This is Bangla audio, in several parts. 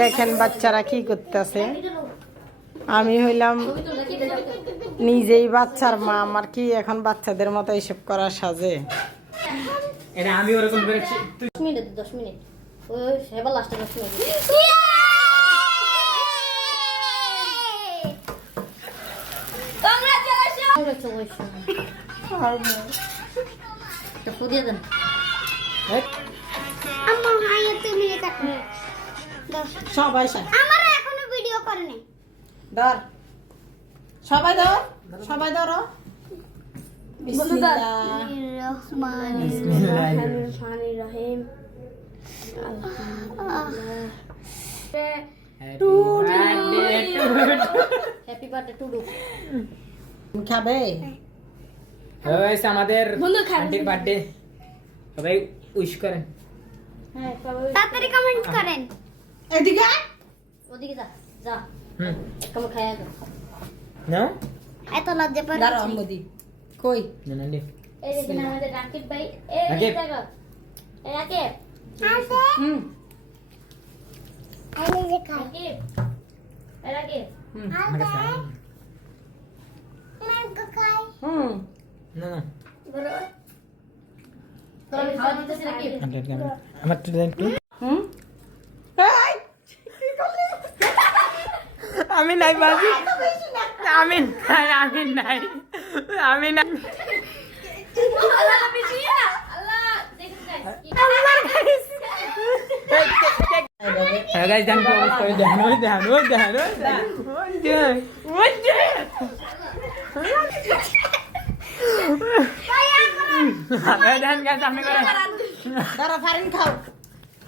দেখেন বাচ্চারা কি করতেছে। আমি হইলাম নিজেই বাচ্চার মা, আমার কি এখন বাচ্চাদের মতো এইসব করা সাজে? এটা আমি ওরকম করেছি। 10 মিনিট ওই সেবার লাস্টে 10 মিনিট কংগ্রাচুলেশন তো দিয়ে দেন। আম্মা হাই তুমি এটা সবাই আমার এখনো ভিডিও করে নাই। ধর, সবাই ধর, সবাই ধরো। বিসমিল্লাহ। রহমানির রহিম। Happy birthday to you. খাবে? হয়েছে আমাদের আন্টির বার্থডে, সবাই উইশ করেন। হ্যাঁ তাড়াতাড়ি কমেন্ট করেন। এদিকে ওদিকে যা যা হুম কম খায়া গো। নাও এত লজ্জা পাচ্ছি। দাঁড়াও মোদি কই না না নে এই দেখেন আমাদের রাকিব ভাই। এই রাকিব। দেখো এই রাকিব হুম আইলে যে খাই। রাকিব এই রাকিব আমার কাছে আয়। ম্যাঙ্গো খাই। হুম না না বড় তোর খাওয়া দিতেছি রাকিব। আমার তো দেন একটু। হুম এই কি করলি? আমি নাই বাজি, আমি নাই, আমি নাই, আমি নাই। আল্লাহ বেশি না আল্লাহ দেখুন গাইস হ্যাঁ গাইস জান কো করে দেন ওই দেন ওই দেন ওই দেন ওই দেন হ্যাঁ দেন গাইস আপনি করেন। দাঁড়া ফারিন খাও,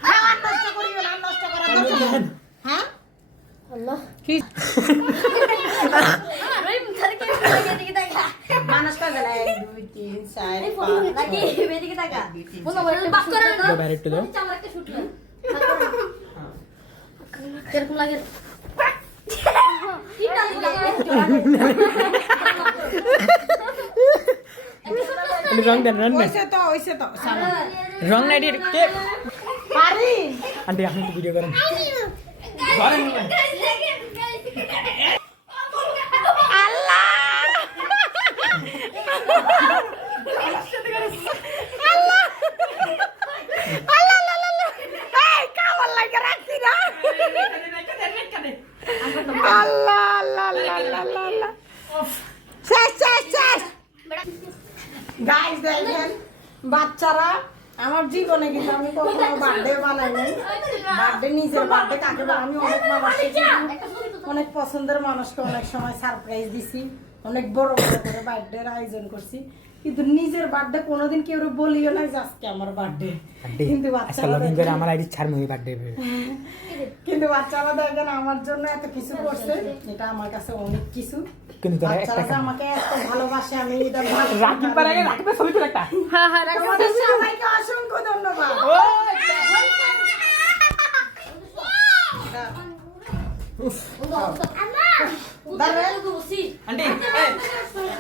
খাওয়ার নষ্ট করিও না, নষ্ট করার দরকার নেই। হ্যাঁ আল্লাহ কি আর ওই মুখারে কি এদিকে তাকা মানুষ কাজ না 1 2 3 4 5 রাকিব এদিকে তাকা বলো বাস করে না দাও বাইরে একটু দাও। চামড়া একটা শুটলো কিরকম লাগে কি টান লাগে রং দেন রং দেন হইছে তো সারা রং নাই দিয়ে কে ফারিন আন্টি আপনি তো ভিডিও করেন করেন আল্লাহ আল্লাহ আল্লাহ আল্লাহ আল্লাহ শেষ শেষ শেষ। গাইস দেখেন বাচ্চারা, আমার জীবনে কিন্তু আমি কখনো বার্থডে বানাই নাই। বার্থডে নিজের বার্থডে কাকে বলে, আমি অনেক মানুষকে অনেক পছন্দের মানুষকে অনেক সময় সারপ্রাইজ দিছি, অনেক বড় বড় করে বার্থডের আয়োজন করছি, কিন্তু নিজের বার্থডে কোনোদিন কেউ বলিও না যে আজকে আমার বার্থডে। কিন্তু বাচ্চারা করে আমার আইডি ছাড় মুই বার্থডে কিন্তু বাচ্চারা দেখেন আমার জন্য এত কিছু করছে, এটা আমার কাছে অনেক কিছু। কিন্তু তোরা বাচ্চারা একটা যে আমাকে এত ভালোবাসে, আমি এটা রাকিব পার আগে রাকিবের ছবি তুলে একটা তোমাদের সবাইকে অসংখ্য ধন্যবাদ। দাঁড়ান। আন্টি এই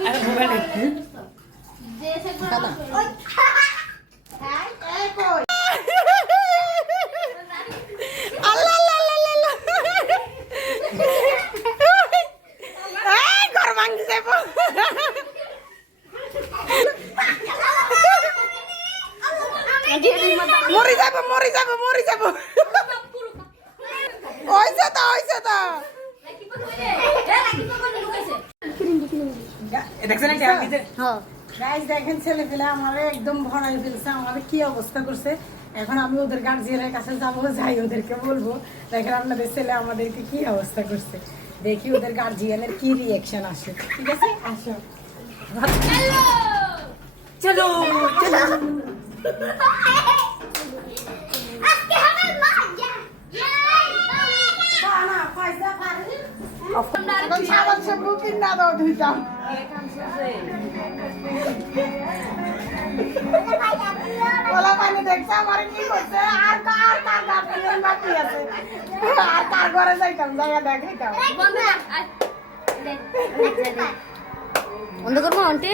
আরে মোবাইল এই কই? আল্লাহ আল্লাহ আল্লাহ আল্লাহ। এই ঘর ভাঙি যাবো। মরে যাবো মরে যাবো মরে যাবো। হইছে তো হইছে তো। দেখছেন একটা আন্টিতে হ্যাঁ গাইস দেখেন ছেলে পেলে আমারে একদম ভরাই ফেলছে, আমারে কি অবস্থা করছে। এখন আমি ওদের গার্জিয়ানের কাছে যাবো, যাই ওদেরকে বলবো দেখেন আপনাদের ছেলে আমাদেরকে কি অবস্থা করছে, দেখি ওদের গার্জিয়ানের কি রিঅ্যাকশন আসে। ঠিক আছে আসো চলো চলো। আজকে হবে মজা। না পয়সা পারি এখন সাবান শ্যাম্পু কিনা দাও ধুইতাম। বলা পানি দেখছে আমার কি করছে, আর কার কার গার্জিয়ান বাকি আছে, আর কার ঘরে যাইতাম জায়গা দেখাইতাম। বন্ধ করবো আন্টি।